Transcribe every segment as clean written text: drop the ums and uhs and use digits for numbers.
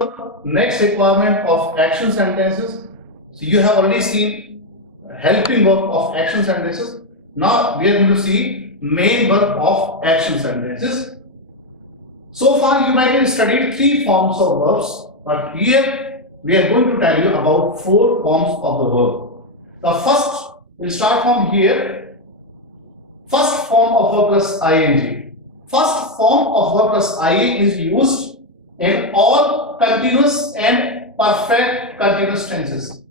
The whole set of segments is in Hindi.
Next requirement of action sentences. So you have already seen helping verb of action sentences. Now we are going to see main verb of action sentences. So far you might have studied three forms of verbs, but here we are going to tell you about four forms of the verb. The first, we'll start from here. First form of verb plus ing. First form of verb plus ing is used in all continuous and perfect continuous tenses.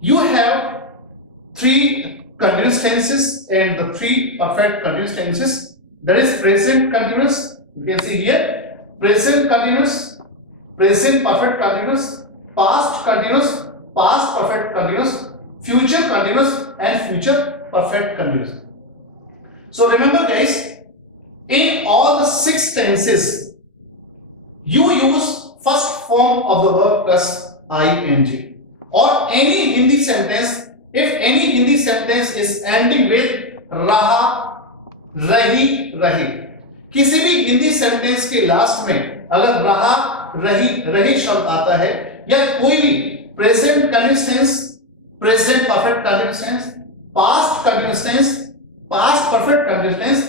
You have three continuous tenses and the three perfect continuous tenses. That is present continuous. You can see here present continuous, present perfect continuous, past continuous, past perfect continuous, future continuous, and future perfect continuous. So remember, guys, in all the six tenses, you use first form of the verb plus ing. Or any Hindi sentence, if any Hindi sentence is ending with raha, rahi, rahi, किसी भी हिंदी सेंटेंस के लास्ट में अगर रहा, रही, रही शब्द आता है या कोई भी present continuous tense, present perfect continuous tense, past continuous tense, past perfect continuous tense,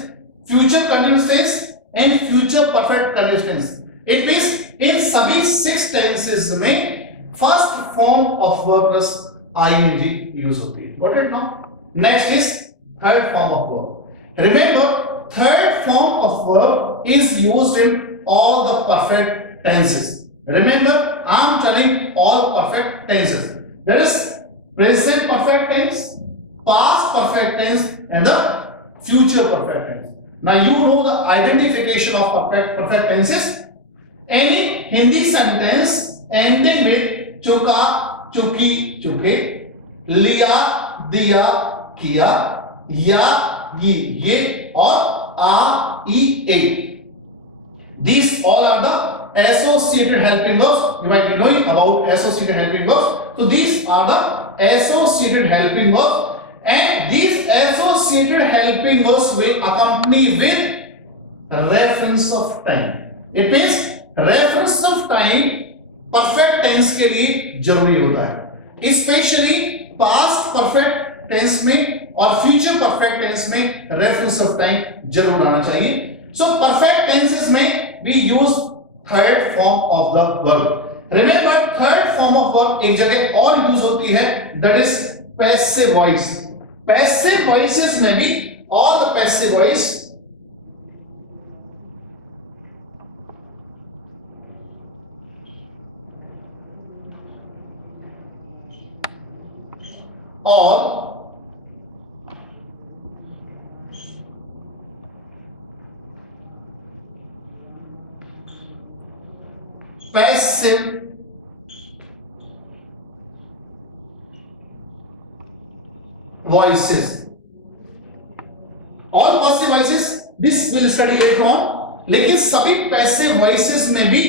future continuous tense and future perfect continuous tense, it means in सभी सिक्स टेंसेस में first form of verb plus I N G use होती है. Got it now? Next is third form of verb. Remember, third form of verb is used in all the perfect tenses. Remember, I am telling all perfect tenses. There is present perfect tense, past perfect tense, and the future perfect tense. Now you know the identification of perfect tenses. Any Hindi sentence ending with chuka, chuki, chuke, liya, diya, kiya, ya, ye, or a, e, a. These all are the associated helping verbs. You might be knowing about associated helping verbs. So these are the associated helping verbs, and these associated helping verbs will accompany with reference of time. It means reference of time perfect tense के लिए जरूरी होता है, especially past perfect टेंस में और फ्यूचर परफेक्ट टेंस में रेफरेंस ऑफ टाइम जरूर आना चाहिए. सो परफेक्ट टेंसेस में we use third form of the verb. Remember, third form of verb एक जगह और यूज होती है, that is passive voice. Passive voices में भी ऑल द पैसिव वॉइस और passive voices, all passive voices, this will study later on. लेकिन सभी पैसिव वॉइसेस में भी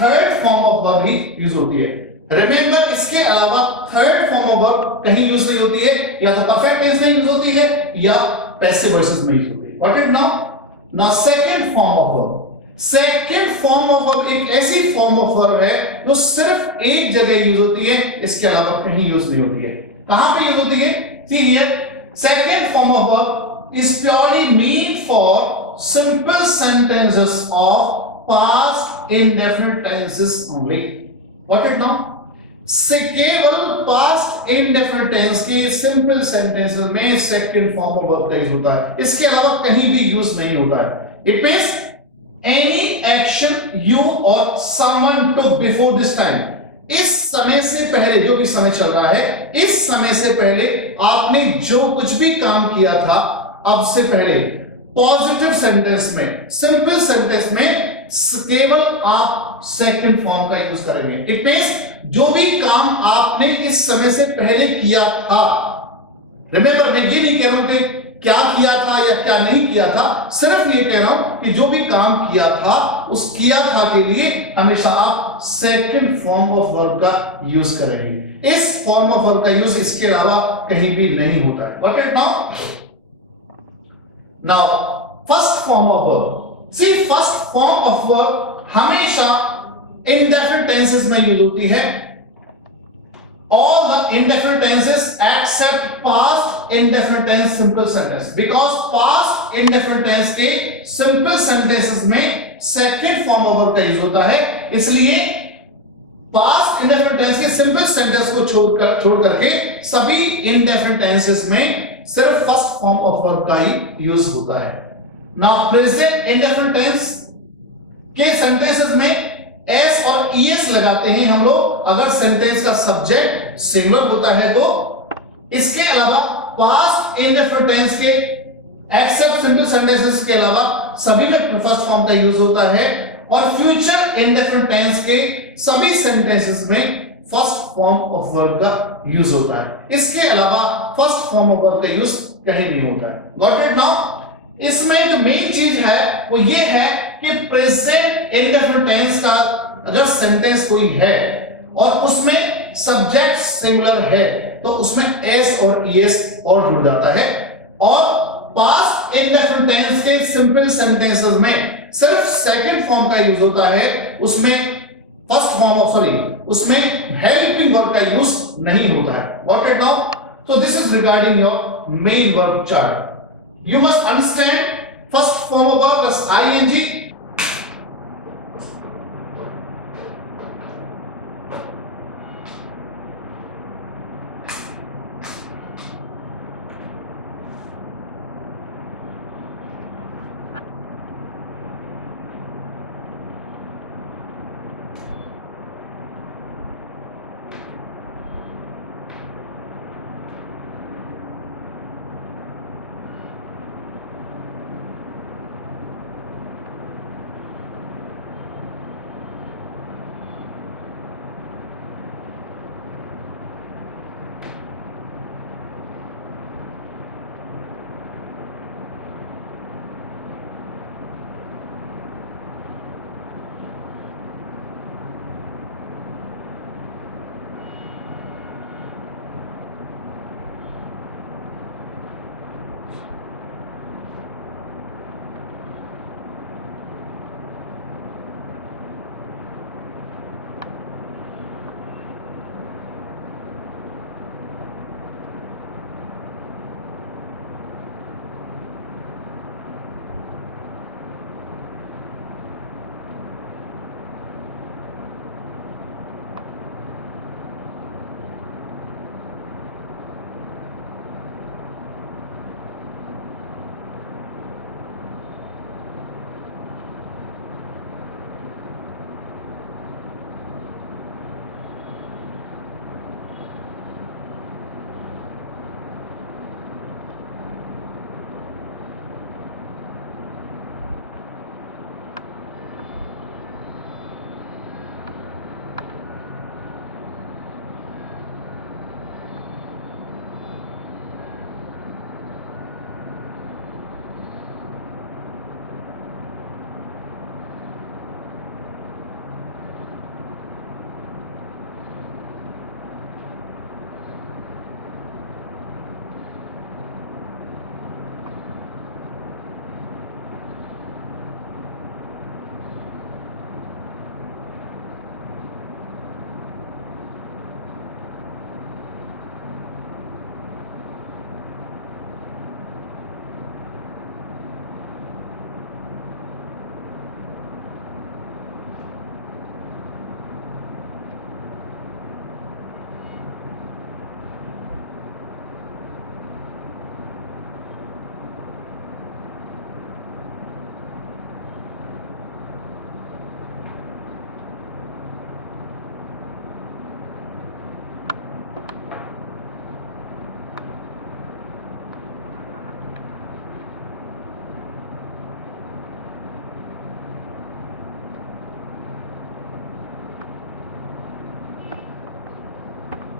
third form of verb he use होती है. रिमेंबर, इसके अलावा थर्ड फॉर्म ऑफ वर्ब कहीं यूज नहीं होती है, या तो परफेक्ट टेंस में यूज होती है या पैसिव वॉइसेस में यूज होती है. What it now? Now second form of verb. Second form of verb एक ऐसी फॉर्म ऑफ वर्ब है जो सिर्फ एक जगह यूज होती है, इसके अलावा कहीं यूज नहीं होती है. कहां पे यूज होती है? See here, second form of verb is purely mean for simple sentences of past indefinite tenses only. What it now? से केवल पास्ट इंडेफिनिट टेंस के सिंपल सेंटेंसेस में सेकेंड फॉर्म ऑफ वर्ब का यूज होता है, इसके अलावा कहीं भी यूज नहीं होता है. It means any action you or someone took before this time, इस समय से पहले, जो भी समय चल रहा है, इस समय से पहले आपने जो कुछ भी काम किया था, अब से पहले पॉजिटिव सेंटेंस में, सिंपल सेंटेंस में केवल आप सेकंड फॉर्म का यूज करेंगे. इट मींस जो भी काम आपने इस समय से पहले किया था. रिमेंबर, मैं ये नहीं कह रहा हूं कि क्या किया था या क्या नहीं किया था, सिर्फ ये कह रहा हूं कि जो भी काम किया था, उस किया था के लिए हमेशा आप सेकंड फॉर्म ऑफ वर्ब का यूज करेंगे. इस फॉर्म ऑफ वर्ब का यूज इसके अलावा कहीं भी नहीं होता है. What it now? Now first form of verb. See, first form of verb हमेशा indefinite tenses में यूज होती है. All the indefinite tenses except past indefinite tense simple sentence, because past indefinite tense के simple sentences में second form of verb का यूज होता है, इसलिए past indefinite tense के simple sentence को छोड़ करके सभी indefinite tenses में सिर्फ first form of verb का ही यूज होता है. Now present indefinite tense के sentences में एस और ईएस लगाते हैं हम लोग अगर सेंटेंस का सब्जेक्ट सिंगुलर होता है तो. इसके अलावा पास्ट इंडेफिनिट टेंस के एक्सेप्ट सिंपल सेंटेंसेस के अलावा सभी में फर्स्ट फॉर्म का यूज होता है, और फ्यूचर इंडेफिनिट टेंस के सभी सेंटेंसेस में फर्स्ट फॉर्म ऑफ वर्ब का यूज होता है. इसके अलावा फर्स्ट फॉर्म ऑफ वर्ब का यूज कहीं नहीं होता है. Got it now? इसमें जो मेन चीज है वो ये है कि प्रेजेंट इंडेफिनिट टेंस का अगर सेंटेंस कोई है और उसमें सब्जेक्ट सिंगुलर है तो उसमें एस और ईएस और जुड़ जाता है, और पास्ट इंडेफिनिट टेंस के सिंपल सेंटेंसेस में सिर्फ सेकंड फॉर्म का यूज होता है, उसमें फर्स्ट फॉर्म ऑफ उसमें हेल्पिंग वर्ब का यूज नहीं होता है. Got it now? So this is regarding your main verb chart. You must understand first form of verb plus ing.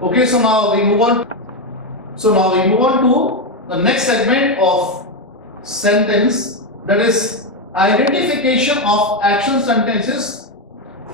Okay, so now we move on. So now we move on to the next segment of sentence, that is identification of action sentences.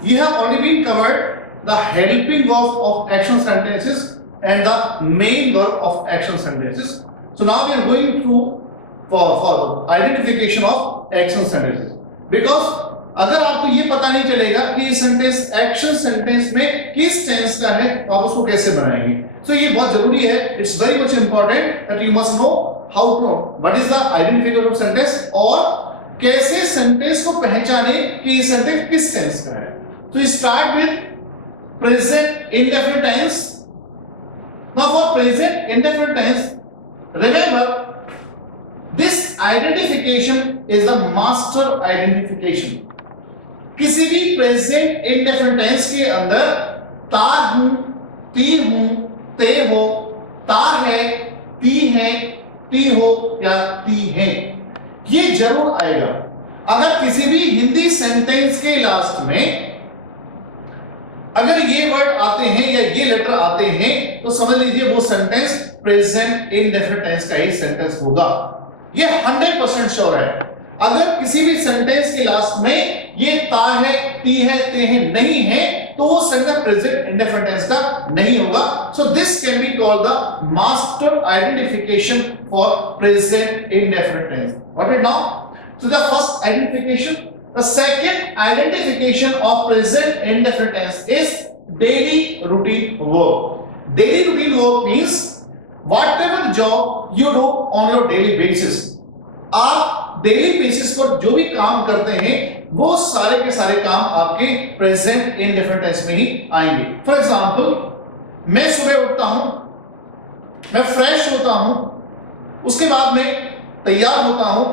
You have already been covered the helping verb of action sentences and the main verb of action sentences. So now we are going through for the identification of action sentences, because अगर आपको ये पता नहीं चलेगा कि ये सेंटेंस एक्शन सेंटेंस में किस टेंस का है तो आप उसको कैसे बनाएंगे। सो ये बहुत जरूरी है, it's very much important that you must know how to what is the identification of sentence और कैसे सेंटेंस को पहचाने कि ये सेंटेंस किस टेंस का है। तो start with present indefinite tense. Now for present indefinite tense remember this identification is the master identification. किसी भी प्रेजेंट इंडेफिनिट टेंस के अंदर ता हूं, ती हूं, ते हो, ता है, ती है, ती हो या ती है, ये जरूर आएगा। अगर किसी भी हिंदी सेंटेंस के लास्ट में अगर ये वर्ड आते हैं या ये लेटर आते हैं तो समझ लीजिए वो सेंटेंस प्रेजेंट इंडेफिनिट टेंस का ही सेंटेंस होगा। ये 100% श्योर है। अगर किसी भी सेंटेंस के लास्ट में ये ता है, ती है, ते है नहीं है तो वो सेंटेंस प्रेजेंट इंडेफिनिट टेंस का नहीं होगा। So this can be called the master identification for present indefinite tense. What it now? So the first identification, the second identification of present indefinite tense is daily routine work. Daily routine work means whatever job you do on your daily basis. आप डेली बेसिस पर जो भी काम करते हैं वो सारे के सारे काम आपके प्रेजेंट इंडेफिनिट टेंस में ही आएंगे। फॉर एग्जांपल, मैं सुबह उठता हूं, मैं फ्रेश होता हूं, उसके बाद मैं तैयार होता हूं,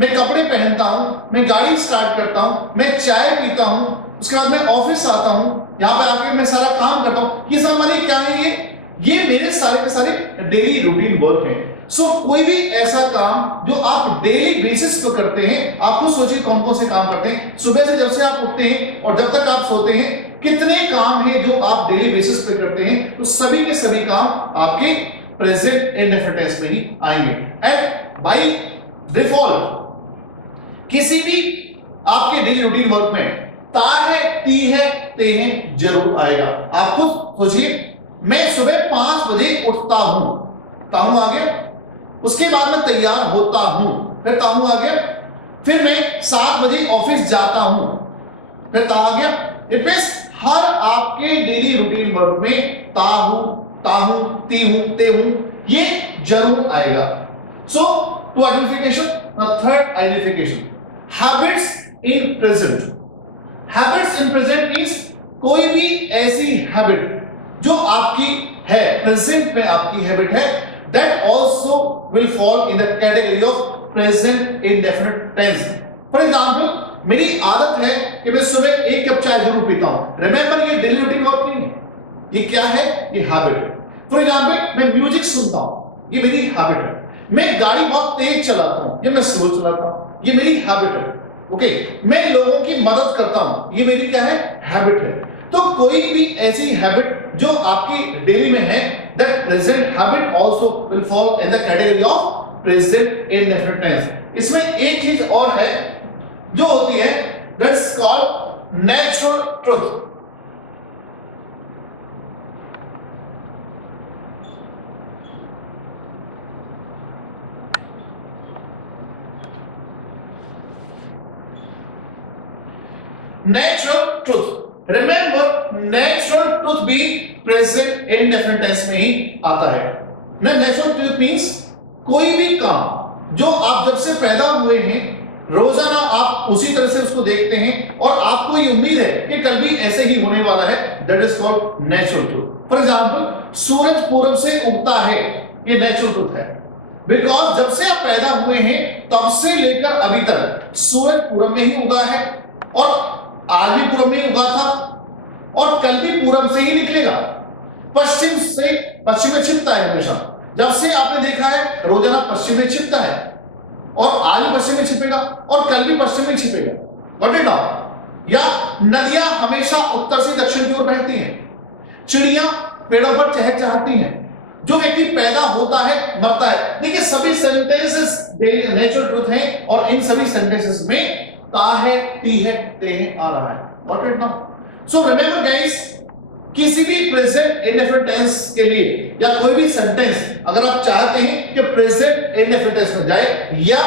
मैं कपड़े पहनता हूं, मैं गाड़ी स्टार्ट करता हूं, मैं चाय पीता हूं, उसके बाद मैं ऑफिस आता हूं, यहां पे आके मैं सारा काम करता हूं। ये सब हमारे क्या है? ये मेरे सारे के सारे डेली रूटीन वर्क है। सो कोई भी ऐसा काम जो आप डेली बेसिस पर करते हैं, आप खुद सोचिए कौन कौन से काम करते हैं। सुबह से जब से आप उठते हैं और जब तक आप सोते हैं कितने काम हैं जो आप डेली बेसिस पे करते हैं, तो सभी के सभी काम आपके प्रेजेंट इंडेफिनिट टेंस में ही आएंगे। एंड बाय डिफॉल्ट किसी भी आपके डेली रूटीन वर्क में ता है, ती है, ते है जरूर आएगा। आप खुद सोचिए, मैं सुबह 5 बजे उठता हूं, ताहू आ गया, उसके बाद मैं तैयार होता हूं, फिर ताहू आ गया, फिर मैं 7 बजे ऑफिस जाता हूं, फिर ता आ गया। इट मींस हर आपके डेली रूटीन वर्क में ताहू, ताहू, ती हूं, ते हूं ये जरूर आएगा। So two identification, third identification, habits in present. Habits in present means कोई भी ऐसी हैबिट जो आपकी है, प्रेजेंट में आपकी हैबिट है, that also will fall in the category of present indefinite tense. For example, मेरी आदत है कि मैं सुबह 1 कप चाय जरूर पीता हूं। रिमेंबर, ये डेली रूटीन वर्क नहीं है, ये क्या है? ये हैबिट है। फॉर एग्जाम्पल, मैं म्यूजिक सुनता हूं, ये मेरी हैबिट है। मैं गाड़ी बहुत तेज चलाता हूं, ये मैं स्लो चलाता हूं, ये मेरी हैबिट है। ओके, मैं लोगों की मदद करता हूं, ये मेरी क्या है? हैबिट है। तो कोई भी ऐसी हैबिट जो आपकी डेली में है, that present habit also will fall in the category of present indefinite tense. इसमें एक चीज और है जो होती है, that's called natural truth. Natural truth. Remember, natural truth भी प्रेजेंट इंडेफिनिट टेंस में ही आता है। नेचुरल ट्रूथ मींस कोई भी काम जो आप जब से पैदा हुए हैं रोजाना आप उसी तरह से उसको देखते हैं और आपको ये उम्मीद है कि कल भी ऐसे ही होने वाला है, that is called natural truth. For example, सूरज पूरब से उगता है, ये नेचुरल ट्रूथ है। बिकॉज जब से आप पैदा हुए हैं तब से लेकर अभी तक सूरज पूरब में ही उगा है और आज भी पूरब में उगा था और कल भी पूरब से ही निकलेगा। पश्चिम में छिपता है हमेशा। जब से आपने देखा है रोजाना पश्चिम में छिपता है और आज भी पश्चिम में छिपेगा और कल भी पश्चिम में छिपेगा। What it now? या नदियां हमेशा उत्तर से दक्षिण की ओर बहती हैं, चिड़ियां पेड़ों पर चहचहाती हैं, जो व्यक्ति पैदा होता है मरता है। देखिए, सभी सेंटेंसेस नेचुरल ट्रूथ हैं और इन सभी सेंटेंसेस में ता है, ती है, ते है आ रहा है। What it now? So remember guys, किसी भी प्रेजेंट इंडेफिनिट टेंस के लिए या कोई भी सेंटेंस अगर आप चाहते हैं कि प्रेजेंट इंडेफिनिट टेंस में जाए या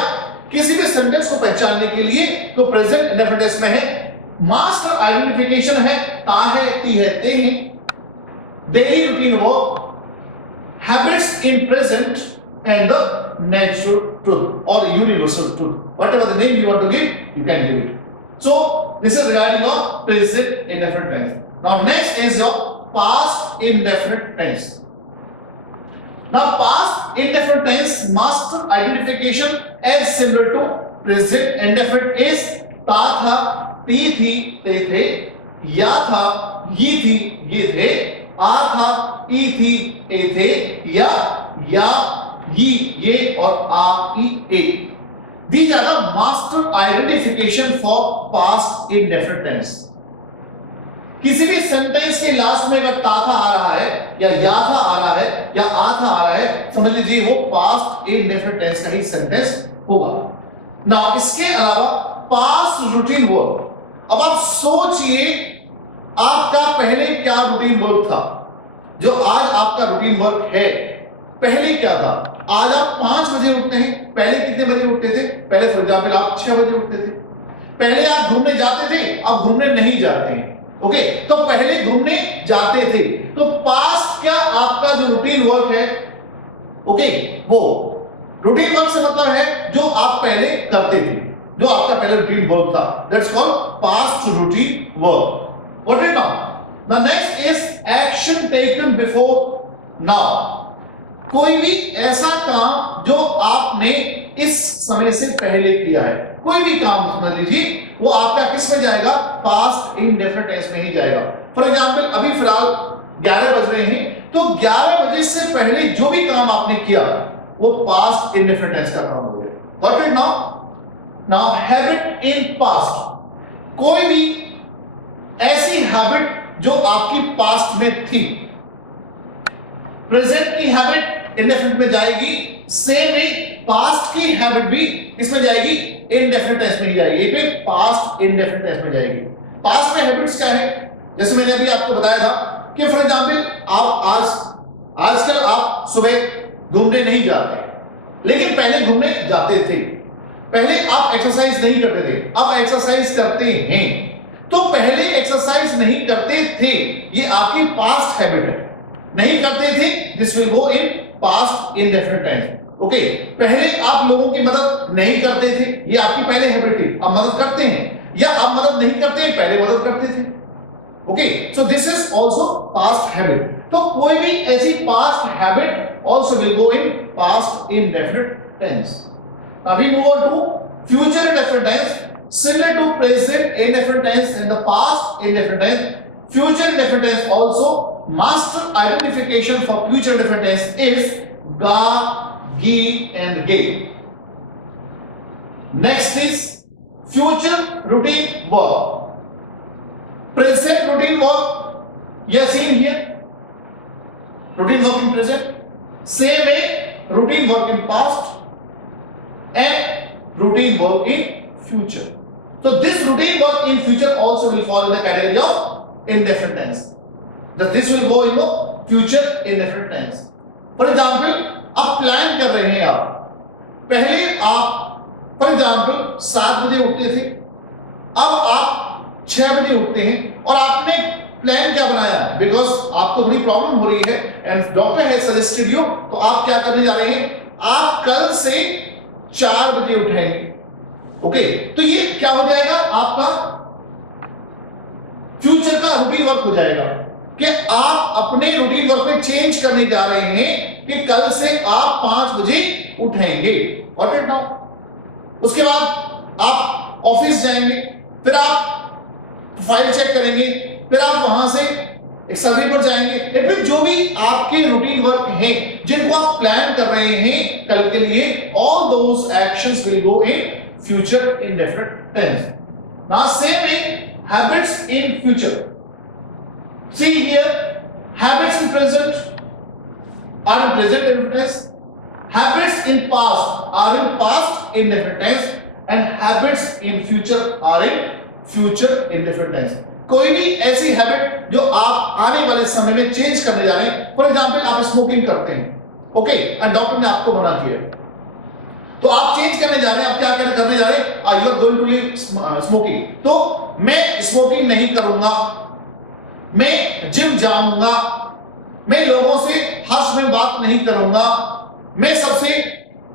किसी भी सेंटेंस को पहचानने के लिए तो प्रेजेंट इंडेफिनिट टेंस में है, मास्टर आइडेंटिफिकेशन है, ता है, ती है, ते हैं, daily routine work, habits in present, and the natural truth or universal truth. Whatever the name you want to give, you can give it. So this is regarding your present indefinite tense. Now next is your past indefinite tense. Now past indefinite tense master identification as similar to present indefinite is ta tha, ti thi, te the, ya tha, yi thi, ye the, आ था, ई थी, ए थे, या, यी, ये और आ, ई, ए. These are the master identification for past indefinite tense. किसी भी सेंटेंस के लास्ट में अगर ता था आ रहा है, या था आ रहा है, या आ था आ रहा है, समझ लीजिए वो पास्ट indefinite tense का ही सेंटेंस होगा. नाउ इसके अलावा पास्ट रूटीन वर्ब. अब आप सोचिए आपका पहले क्या रूटीन वर्क था, जो आज आपका रूटीन वर्क है. पहले क्या था? आज आप 5 बजे उठते हैं, पहले कितने बजे उठते थे? पहले फॉर एग्जांपल आप 6 बजे उठते थे. पहले आप घूमने जाते थे, अब घूमने नहीं जाते हैं. ओके, तो पहले घूमने जाते थे. तो पास्ट क्या आपका जो रूटीन वर्क है, ओके, वो रूटीन वर्क से मतलब है जो आप पहले करते थे, जो आपका पहले रूटीन वर्क था. That's called past routine work. What is now? The next is action taken before now. कोई भी ऐसा काम जो आपने इस समय से पहले किया है, कोई भी काम समझ लीजिए वो आपका किस में जाएगा? पास्ट इंडेफिनिट टेंस में ही जाएगा. फॉर एग्जांपल अभी फिलहाल 11 बज रहे हैं, तो 11 बजे से पहले जो भी काम आपने किया वो पास्ट इंडेफिनिट टेंस का काम हो गया. What is now? Now habit in past. कोई भी ऐसी हैबिट जो आपकी पास्ट में थी, प्रेजेंट की हैबिट इंडेफिनिट में जाएगी. सेम ही पास्ट की हैबिट भी इसमें जाएगी, इंडेफिनिट टेंस में ही जाएगी. ये पास्ट इंडेफिनिट टेंस में जाएगी. पास्ट में हैबिट्स क्या है? जैसे मैंने अभी आपको बताया था कि फॉर एग्जांपल आप आजकल आप सुबह घूमने नहीं जाते, लेकिन पहले घूमने जाते थे. पहले आप एक्सरसाइज नहीं करते थे, अब एक्सरसाइज करते हैं. तो पहले एक्सरसाइज नहीं करते थे, ये आपकी पास्ट हैबिट है. नहीं करते थे, this will go in past indefinite tense. Okay, पहले आप लोगों की मदद नहीं करते थे, ये आपकी पहले हैबिट थी, अब मदद करते हैं. या आप मदद नहीं करते हैं, पहले मदद करते थे. Okay, so this is also past habit. तो कोई भी ऐसी past habit also will go in past indefinite tense. Now we move on to future indefinite tense. Similar to present indefinite tense and the past indefinite tense, future indefinite tense also master identification for future indefinite tense is ga, gi and ge. Next is future routine verb. Present routine verb you have seen here, routine verb in present. Same way routine verb in past and routine verb in future. So this routine work in future also will fall in the category of indefinite tense. That this will go in the future indefinite tense. For example, आप प्लान कर रहे हैं, आप पहले आप फॉर एग्जाम्पल 7 बजे उठते थे, अब आप 6 बजे उठते हैं और आपने प्लान क्या बनाया? बिकॉज आपको बड़ी प्रॉब्लम हो रही है and doctor has suggested you, तो आप क्या करने जा रहे हैं? आप कल से 4 बजे उठेंगे. ओके, तो ये क्या हो जाएगा? आपका फ्यूचर का रूटीन वर्क हो जाएगा कि आप अपने रूटीन वर्क में चेंज करने जा रहे हैं कि कल से आप 5 बजे उठेंगे. What it now? उसके बाद आप ऑफिस जाएंगे, फिर आप फाइल चेक करेंगे, फिर आप वहां से एक सर्वे पर जाएंगे, या फिर जो भी आपके रूटीन वर्क हैं जिनको आप प्लान कर रहे हैं कल के लिए, all those actions will go in future indefinite tense. Now same way habits in future. See here, habits in present are in present indefinite tense, habits in past are in past indefinite tense, and habits in future are in future indefinite tense. कोई भी ऐसी हैबिट जो आप आने वाले समय में चेंज करने जा रहे हैं, फॉर एग्जाम्पल आप स्मोकिंग करते हैं, ओके, एंड डॉक्टर ने आपको मना किया, तो आप चेंज करने जा रहे हैं, आप क्या करने जा रहे हैं, you are going to leave smoking. तो मैं स्मोकिंग नहीं करूंगा, मैं जिम जाऊंगा, मैं लोगों से हर्ष में बात नहीं करूंगा, मैं सबसे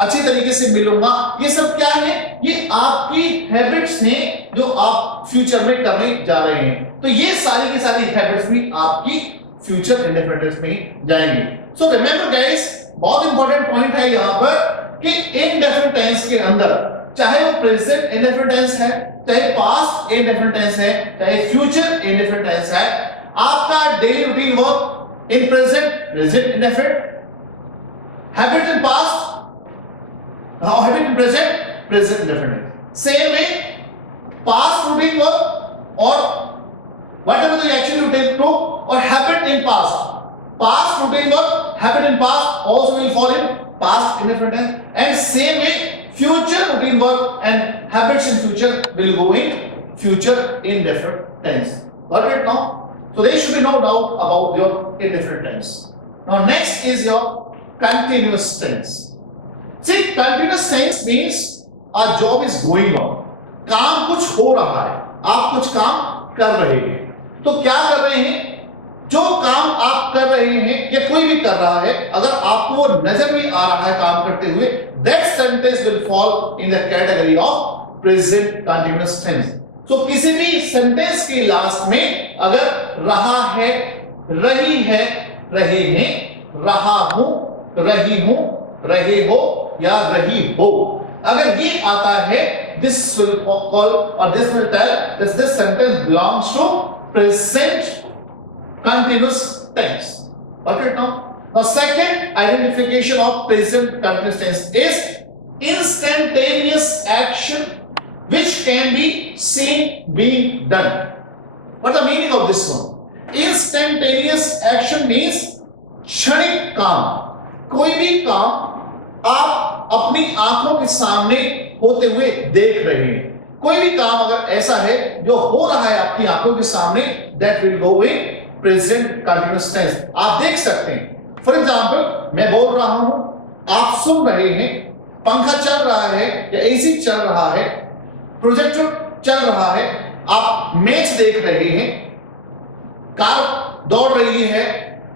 अच्छी तरीके से मिलूंगा। ये सब क्या है, ये आपकी हैबिट्स हैं जो आप फ्यूचर में करने जा रहे हैं। तो ये सारी की सारी हैबिट्स भी आपकी फ्यूचर इंडिपेंडेंस में जाएंगी। सो रिमेंबर गाइस, बहुत इंपॉर्टेंट पॉइंट है यहां पर कि इनडेफिनिट टेंस के अंदर, चाहे वो प्रेजेंट इंडेफिनिट टेंस है, चाहे पास्ट इंडेफिनिट टेंस है, चाहे फ्यूचर इंडेफिनिट टेंस है, आपका daily routine work in present indefinite, habit in past, habit in present indefinite. Same way, past routine work or whatever the action you take to, or habit in past routine work, habit in past also will fall in past indefinite tense, and same way future routine work and habits in future will go in future indefinite tense. Got it now? So there should be no doubt about your indefinite tense. Now next is your continuous tense. See, continuous tense means a job is going on. काम कुछ हो रहा है, आप कुछ काम कर रहे हैं। तो क्या कर रहे हैं, जो काम आप कर रहे हैं या कोई भी कर रहा है, अगर आपको वो नजर भी आ रहा है काम करते हुए, that sentence will fall in the category of present continuous tense. तो किसी भी सेंटेंस के लास्ट में अगर रहा है, रही है, रहे हैं, रहा हूं, रही हूं, रहे हो या रही हो, अगर ये आता है, this will call or this will tell that this sentence belongs to present continuous tense. Okay, now second identification of present continuous tense is instantaneous action which can be seen being done. What's the meaning of this one? Instantaneous action means क्षणिक काम। कोई भी काम आप अपनी आंखों के सामने होते हुए देख रहे हैं। कोई भी काम अगर ऐसा है जो हो रहा है आपकी आंखों के सामने, that will go in present continuous tense. आप देख सकते हैं, फॉर एग्जाम्पल मैं बोल रहा हूं, आप सुन रहे हैं, पंखा चल रहा है या एसी चल रहा है, प्रोजेक्टर चल रहा है, आप मैच देख रहे हैं, कार दौड़ रही है,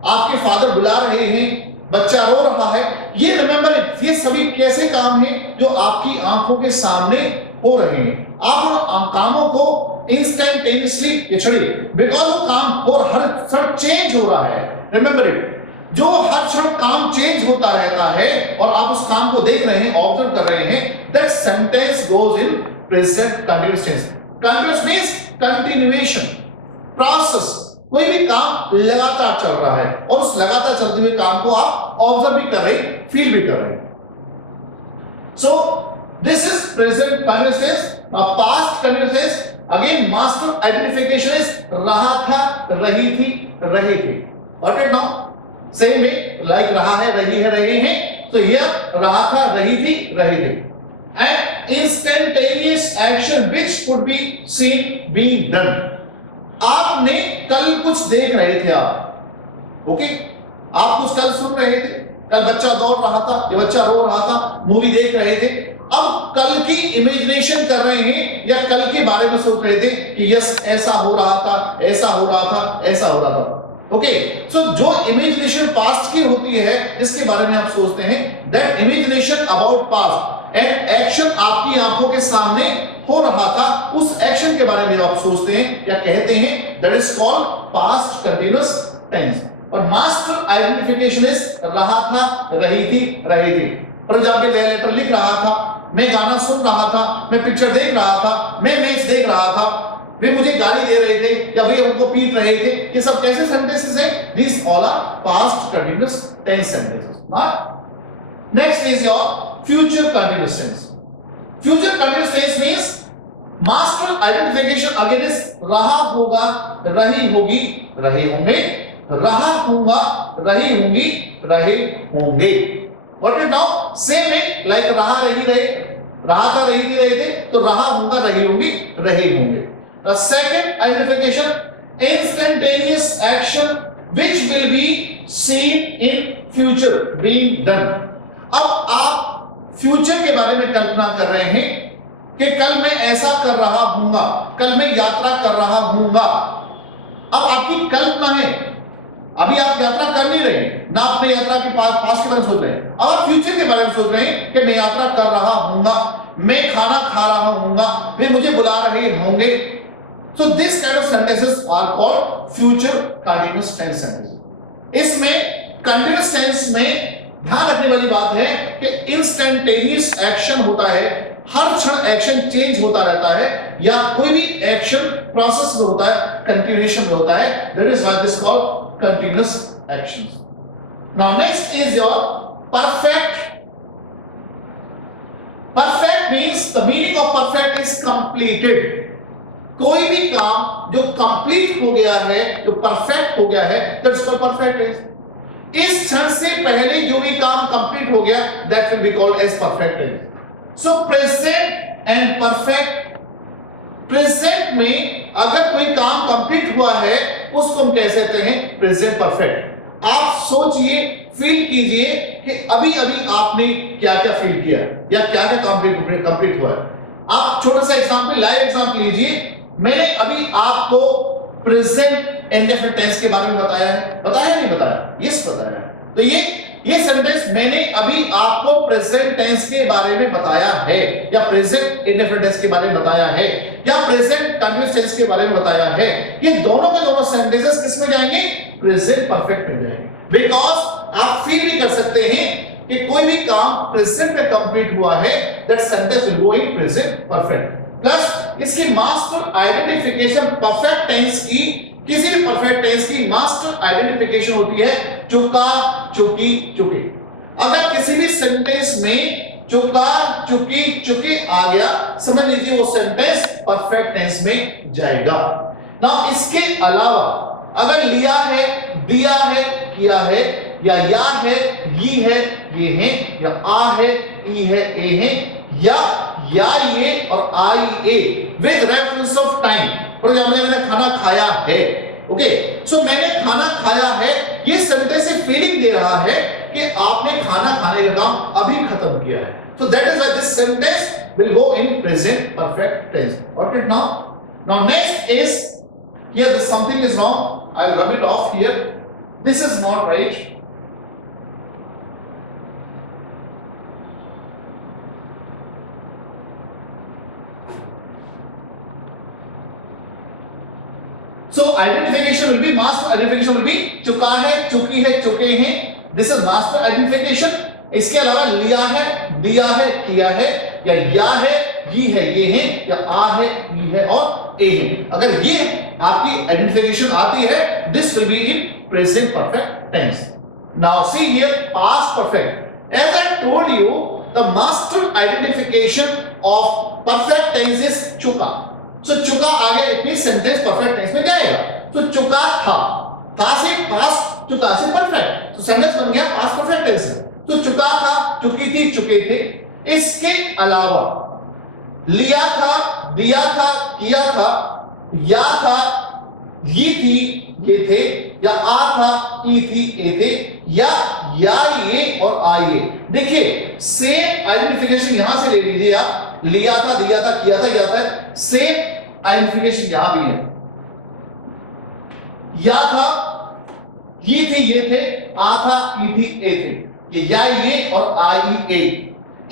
आपके फादर बुला रहे हैं, बच्चा रो रहा है। ये रिमेंबर, ये सभी कैसे काम हैं जो आपकी आंखों के सामने हो रहे हैं। आप उन कामों को इंस्टेंटेनियसली ये छोड़िए, बिकॉज वो काम और हर क्षण चेंज हो रहा है। रिमेंबर इट, जो हर क्षण काम चेंज होता रहता है और आप उस काम को देख रहे हैं, ऑब्जर्व कर रहे हैं, that sentence goes in present continuous tense. Continuous means continuation, process. कोई भी काम लगातार चल रहा है और उस लगातार चलते हुए काम को आप ऑब्जर्व भी कर रहे हैं, फील भी कर रहे हैं। So this is present continuous tense. Now past continuous tense, again master identification is रहा था, रही थी, रहे थे। Got it now? Same way, like रहा है, रही है, रहे हैं, तो यह रहा था, रही थी, रहे थे। And instantaneous action which could be seen being done. आपने कल कुछ देख रहे थे, आप ओके, आप कुछ कल सुन रहे थे, कल बच्चा दौड़ रहा था या बच्चा रो रहा था, मूवी देख रहे थे, अब कल की इमेजिनेशन कर रहे हैं या कल के बारे में सोच रहे थे कि यस ऐसा हो रहा था, ऐसा हो रहा था, ऐसा हो रहा था। ओके, सो जो इमेजिनेशन पास्ट की होती है, जिसके बारे में आप सोचते हैं, that imagination about past and action आपकी आंखों के सामने हो रहा था, उस एक्शन के बारे में आप सोचते हैं या कहते हैं, that is called past continuous tense. और मास्टर आइडेंटिफिकेशन इज रहा था, रही थी, रहे थे। फॉर एग्जांपल, मैं लेटर लिख रहा था, मैं गाना सुन रहा था, मैं पिक्चर देख रहा था, मैं मैच देख रहा था, वे मुझे गाली दे रहे थे या वे उनको पीट रहे थे। ये सब कैसे सेंटेंसेस हैं? These all are past continuous tense sentences. Now, next is your future continuous tense. Future continuous tense means master identification again is रहा होगा, रही होगी, रहे होंगे, रहा होगा, रही होंगी, रहे होंगे। What is now? Same way, like रहा, रही, रहे, रहा था, रही थी, रहे थे, तो रहा होगा, रही होंगी, रहे होंगे। The second identification, instantaneous action which will be seen in future being done. अब आप फ्यूचर के बारे में कल्पना कर रहे हैं कि कल मैं ऐसा कर रहा हूंगा, कल मैं यात्रा कर रहा हूंगा। अब आपकी कल्पना है, अभी आप यात्रा कर नहीं रहे ना, अपने यात्रा के पास के बारे में सोच रहे हैं। अब आप फ्यूचर के बारे में सोच रहे हैं कि मैं यात्रा कर रहा हूंगा, मैं खाना खा रहा हूंगा, वे मुझे बुला रहे होंगे। So this kind of sentences are called future continuous tense sentences. इसमें कंटीन्यूअस टेंस में ध्यान रखने वाली बात है कि इंस्टेंटेनियस एक्शन होता है, हर क्षण एक्शन चेंज होता रहता है, या कोई भी एक्शन प्रोसेस में होता है, कंटिन्यूएशन में होता है। That is why this called continuous actions. Now next is your perfect. Perfect means the meaning of perfect is completed. कोई भी काम जो कंप्लीट हो गया है, जो परफेक्ट हो गया है, that's called perfect tense. इस क्षण से पहले जो भी काम कंप्लीट हो गया, that will be called as perfect tense. So present and perfect. Present में अगर कोई काम कंप्लीट हुआ है उसको हम कह सकते हैं प्रेजेंट परफेक्ट। आप सोचिए, फील कीजिए कि अभी अभी आपने क्या क्या फील किया या क्या क्या कंप्लीट हुआ है। आप छोटा सा एग्जांपल, लाइव एग्जांपल लीजिए। मैंने अभी आपको प्रेजेंट इंडेफिनिट टेंस के बारे में बताया है, बताया नहीं बताया? यस बताया है। तो ये सेंटेंस मैंने अभी आपको प्रेजेंट टेंस के बारे में बताया है, या प्रेजेंट इंडेफिनिट टेंस के बारे में बताया है, या प्रेजेंट कंटीन्यूअस टेंस के बारे में बताया है। ये दोनों के दोनों सेंटेंसेस किस में जाएंगे? प्रेजेंट परफेक्ट में जाएंगे। बिकॉज आप फील भी कर सकते हैं कि कोई भी काम प्रेजेंट में कंप्लीट हुआ है, that sentence will go in present perfect. Plus इसकी मास्टर आइडेंटिफिकेशन परफेक्ट टेंस की, किसी भी परफेक्ट टेंस की मास्टर आइडेंटिफिकेशन होती है चुका, चुकी, चुके। अगर किसी भी सेंटेंस में चुका, चुकी, चुके आ गया, समझ लीजिए वो सेंटेंस परफेक्ट टेंस में जाएगा। नाउ इसके अलावा अगर लिया है, दिया है, किया है, या है, ये है, ये है, या आ है, ई है, ए है, या ये और आई ए with reference of time. For example मैंने खाना खाया है, ओके, सो मैंने खाना खाया है, ये सेंटेंस से फीलिंग दे रहा है कि आपने खाना खाने का काम अभी खत्म किया है। So that is why this sentence will go in present perfect tense. Got it now? Now next is, here this something is wrong. I'll rub it off here. This is not right. So identification will be, master identification will be चुका है, चुकी है, चुके हैं. This is master identification. इसके अलावा लिया है, दिया है, किया है, या है, ये है, या आ है, ई है और ए है। अगर ये आपकी आइडेंटिफिकेशन आती है, this will be in present perfect tense. Now see here past perfect. As I told you, the master identification of perfect tense is चुका। सो चुका आगे इतनी सेंटेंस परफेक्ट टेंस में जाएगा। तो चुका था से पास्ट, चुका से परफेक्ट, तो सेंटेंस बन गया पास्ट परफेक्ट टेंस है। तो चुका था, चुकी थी, चुके थे। इसके अलावा लिया था, दिया था, किया था, या था, ये थी, ये थे, या आ था, ई थी, ए थे, या ये और आइए। देखिए सेम आइडेंटिफिकेशन यहां से ले लीजिए आप, लिया था, दिया था, किया था, या था, सेम आइडेंटिफिकेशन यहां भी है। या था, ये थे, ये थे, आ था, ई थी, ए थे, ये और आई ए।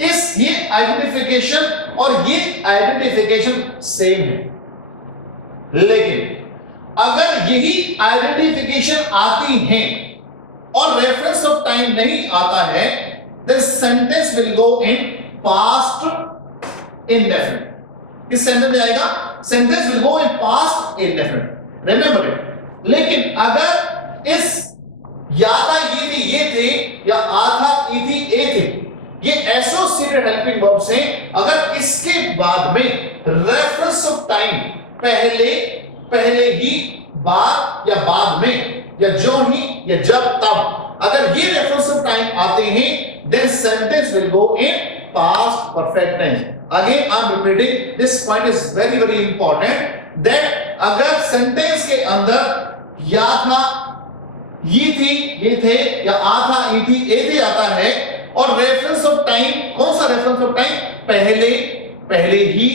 ये आइडेंटिफिकेशन और ये आइडेंटिफिकेशन सेम है। लेकिन अगर यही आइडेंटिफिकेशन आती है और रेफरेंस ऑफ टाइम नहीं आता है, then sentence will go in past indefinite. इस सेंटेंस में आएगा, sentence will go in past indefinite, remember it. लेकिन अगर इस या था, ये थे, या आ था, ई थी, ए थे, ये एसोसिएटेड हेल्पिंग वर्ब्स हैं। अगर इसके बाद में रेफरेंस ऑफ टाइम पहले ही, बाद या बाद में, या जो ही, या जब तब, अगर ये रेफरेंस ऑफ टाइम आते हैं, then sentence will go in past perfect tense. Again I am repeating, this point is very very important, that अगर सेंटेंस के अंदर या था, ये थी, ये थे, या आ था, ई थी, ए थे आता है, और रेफरेंस ऑफ टाइम, कौन सा रेफरेंस ऑफ टाइम? पहले, पहले ही,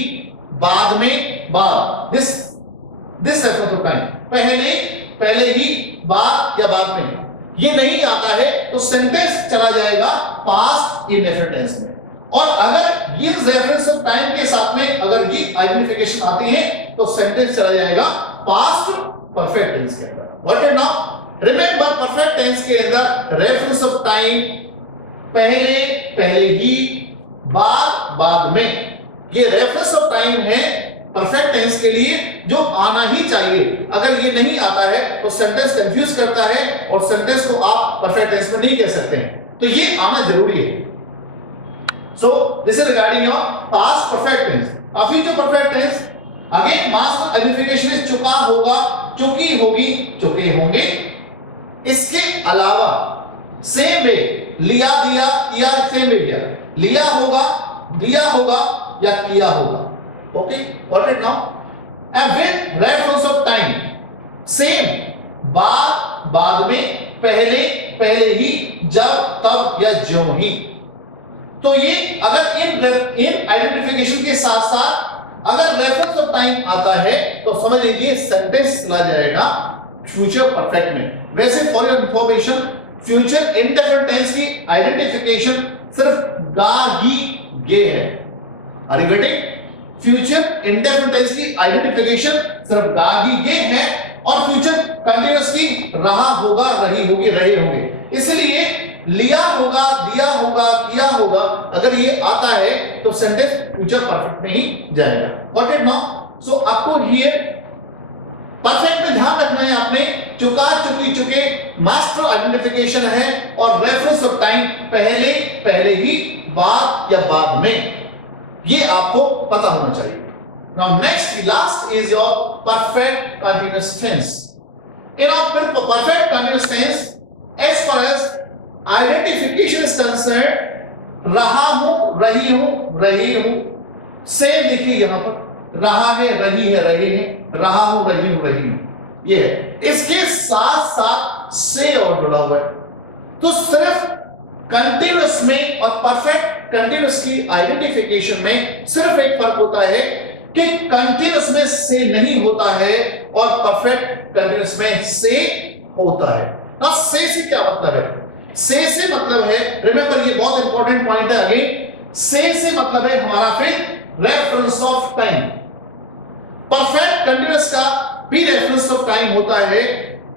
बाद में, बाद। दिस रेफरेंस ऑफ टाइम, पहले, पहले ही, बाद या बाद में, ये नहीं आता है तो सेंटेंस चला जाएगा पास्ट इंडेफिनिट टेंस में। और अगर ये रेफरेंस ऑफ टाइम के साथ में अगर ये आइडेंटिफिकेशन आती है तो सेंटेंस चला जाएगा पास्ट परफेक्ट टेंस के अंदर। What is now? Remember, perfect tense के अंदर रेफरेंस ऑफ टाइम पहले, पहले ही, बाद, बाद में, ये रेफरेंस ऑफ टाइम है परफेक्ट टेंस के लिए जो आना ही चाहिए। अगर ये नहीं आता है तो सेंटेंस कंफ्यूज करता है और सेंटेंस को आप परफेक्ट टेंस में नहीं कह सकते हैं, तो ये आना जरूरी है। So this is regarding your past perfect tense. Future perfect tense, again master identification is चुका होगा, चुकी होगी, चुके होंगे। इसके अलावा सेम वे, लिया, दिया, किया, सेम वे किया, लिया होगा, दिया होगा या किया होगा। Okay, what it now? And with reference of time, same, बाद, बाद में, पहले, पहले ही, जब, तब या ज्यों ही। तो ये अगर इन आइडेंटिफिकेशन के साथ साथ अगर रेफरेंस ऑफ टाइम आता है तो समझ लीजिए सेंटेंस चला जाएगा फ्यूचर परफेक्ट में। वैसे for your information, future indefinite tense की आइडेंटिफिकेशन सिर्फ गा, ही, गे है। Are you getting? Future indefinite tense की आइडेंटिफिकेशन सिर्फ गा, ही, गे है और फ्यूचर कंटीन्यूअस की रहा होगा, रही होगी, रहे होंगे। इसलिए लिया होगा, दिया होगा, किया होगा, अगर ये आता है तो सेंटेंस फ्यूचर परफेक्ट में ही जाएगा। What it now? सो आपको हियर परफेक्ट में ध्यान रखना है आपने, चुका, चुकी, चुके, मास्टर आइडेंटिफिकेशन है और रेफरेंस ऑफ टाइम पहले, पहले ही, बाद या बाद में, ये आपको पता होना चाहिए। Now next, last is your perfect continuous tense. In our perfect continuous tense, as far as identification is concern, रहा हूं, रही हूं, रही हूं, सेम देखिए यहां पर रहा है, रही है, रहे हैं, रहा हूं, रही हूं, रही हूं, ये है। इसके साथ साथ से और जुड़ा हुआ है। तो सिर्फ कंटीन्यूअस में और परफेक्ट कंटीन्यूअस की आइडेंटिफिकेशन में सिर्फ एक फर्क होता है कि कंटीन्यूअस में से नहीं होता है और परफेक्ट कंटीन्यूअस में से होता है। ना से क्या मतलब है? से मतलब है, रिमेंबर ये बहुत इंपॉर्टेंट पॉइंट है अगेन, से मतलब है हमारा फिर reference of time. Perfect continuous का भी रेफरेंस ऑफ टाइम होता है,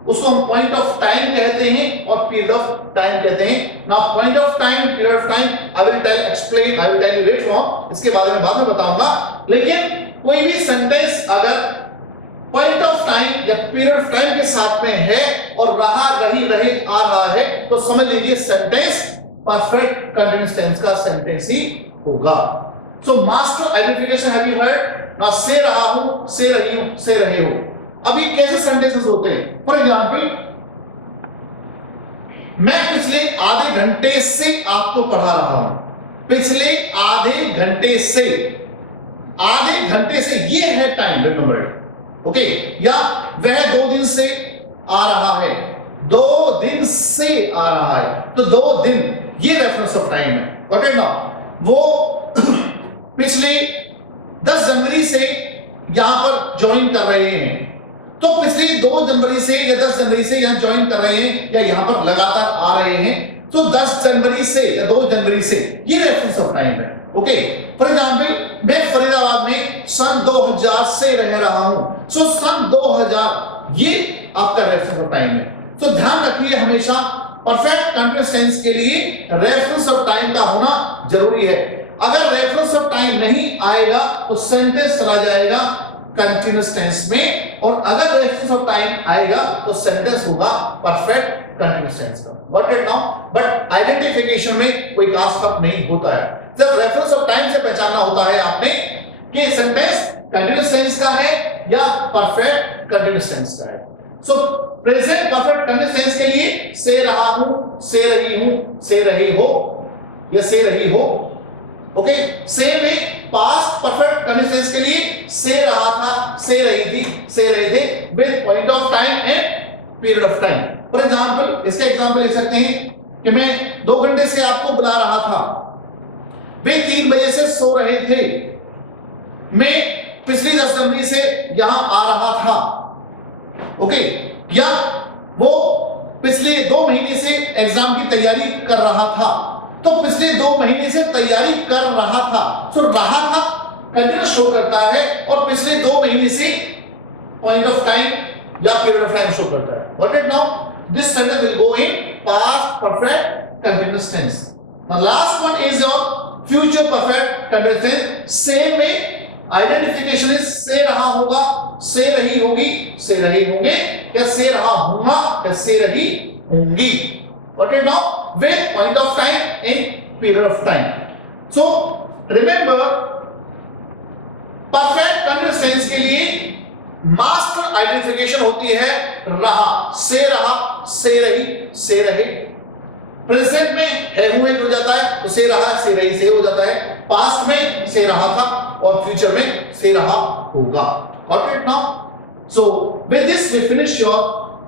उसको हम पॉइंट ऑफ टाइम कहते हैं और पीरियड ऑफ टाइम कहते हैं। Now point of time, period of time I will tell you later on, इसके बारे में बाद में बताऊंगा। लेकिन कोई भी सेंटेंस अगर पॉइंट ऑफ टाइम या पीरियड ऑफ टाइम के साथ में है और रहा, रही, रहे, आ रहा है तो समझ लीजिए सेंटेंस परफेक्ट कंटीन्यूअस टेंस का सेंटेंस ही होगा। So master identification have you heard? ना से रहा हूं, से रही हूं, से रहे हो। अब ये कैसे सेंटेंसेस होते हैं? फॉर एग्जांपल, मैं पिछले आधे घंटे से आपको पढ़ा रहा हूं। पिछले आधे घंटे से, आधे घंटे से, ये है टाइम, रिमेंबर इट। ओके, या वह 2 दिन से आ रहा है, 2 दिन से आ रहा है, तो 2 दिन, ये रेफरेंस ऑफ टाइम है। What is now? वो पिछले 10 जनवरी से यहां पर ज्वाइन कर रहे हैं, तो पिछले 2 जनवरी से या 10 जनवरी से यहां ज्वाइन कर रहे हैं या यहां पर लगातार आ रहे हैं, तो 10 जनवरी से या 2 जनवरी से, ये रेफरेंस ऑफ टाइम है। ओके, फॉर एग्जांपल, मैं फरीदाबाद में सन 2000 से रह रहा हूं, सो सन 2000 ये आपका रेफरेंस ऑफ टाइम है। तो ध्यान रखिए हमेशा परफेक्ट कंटीन्यूअस टेंस के लिए रेफरेंस ऑफ टाइम का होना जरूरी है। अगर रेफरेंस ऑफ टाइम नहीं आएगा तो सेंटेंस चला जाएगा कंटीन्यूअस टेंस में, और अगर रेफरेंस ऑफ टाइम आएगा तो सेंटेंस होगा परफेक्ट कंटीन्यूअस टेंस का। What it now? But identification में कोई खास फर्क नहीं होता है। जब रेफरेंस ऑफ टाइम से पहचानना होता है आपने कि सेंटेंस कंटीन्यूअस टेंस का है या परफेक्ट कंटीन्यूअस टेंस का है। So present perfect continuous tense के लिए से रहा हूं, से रही हूं, से रहे हो या से रही हो। ओके, सेम है पास्ट परफेक्ट कंटीन्यूअस टेंस के लिए से रहा था, से रही थी, से रहे थे, with point of time and period of time. For example, इसका एग्जांपल ले सकते हैं, कि मैं 2 घंटे से आपको बुला रहा था, वे 3 बजे से सो रहे थे, मैं पिछली 10 जनवरी से यहां आ रहा था, ओके, या वो पिछले 2 महीने से एग्जाम की तैयारी कर रहा था, तो पिछले 2 महीने से तैयारी कर रहा था, सो रहा था कंटिन्यूअस शो करता है, और पिछले 2 महीने से पॉइंट ऑफ टाइम या पीरियड ऑफ टाइम शो करता है. Got it now? This sentence will go in past perfect continuous tense. Now last one is your future perfect continuous tense. Same way identification is से रहा होगा, से रही होगी, से रहे होंगे, या से रहा होगा, या से रही होंगी. Got it now? With point of time in period of time. So remember perfect continuous tense के लिए मास्टर आइडेंटिफिकेशन होती है रहा, से रही, से रहे. प्रेजेंट में है हुए हो जाता है, तो से रहा, से रही से हो जाता है. पास्ट में से रहा था, और फ्यूचर में से रहा होगा. Got it now? So with this we finish your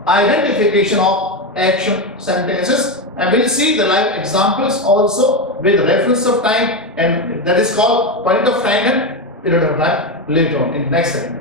identification of action sentences, and we'll see the live examples also with reference of time, and that is called point of time and period of time later on in next segment.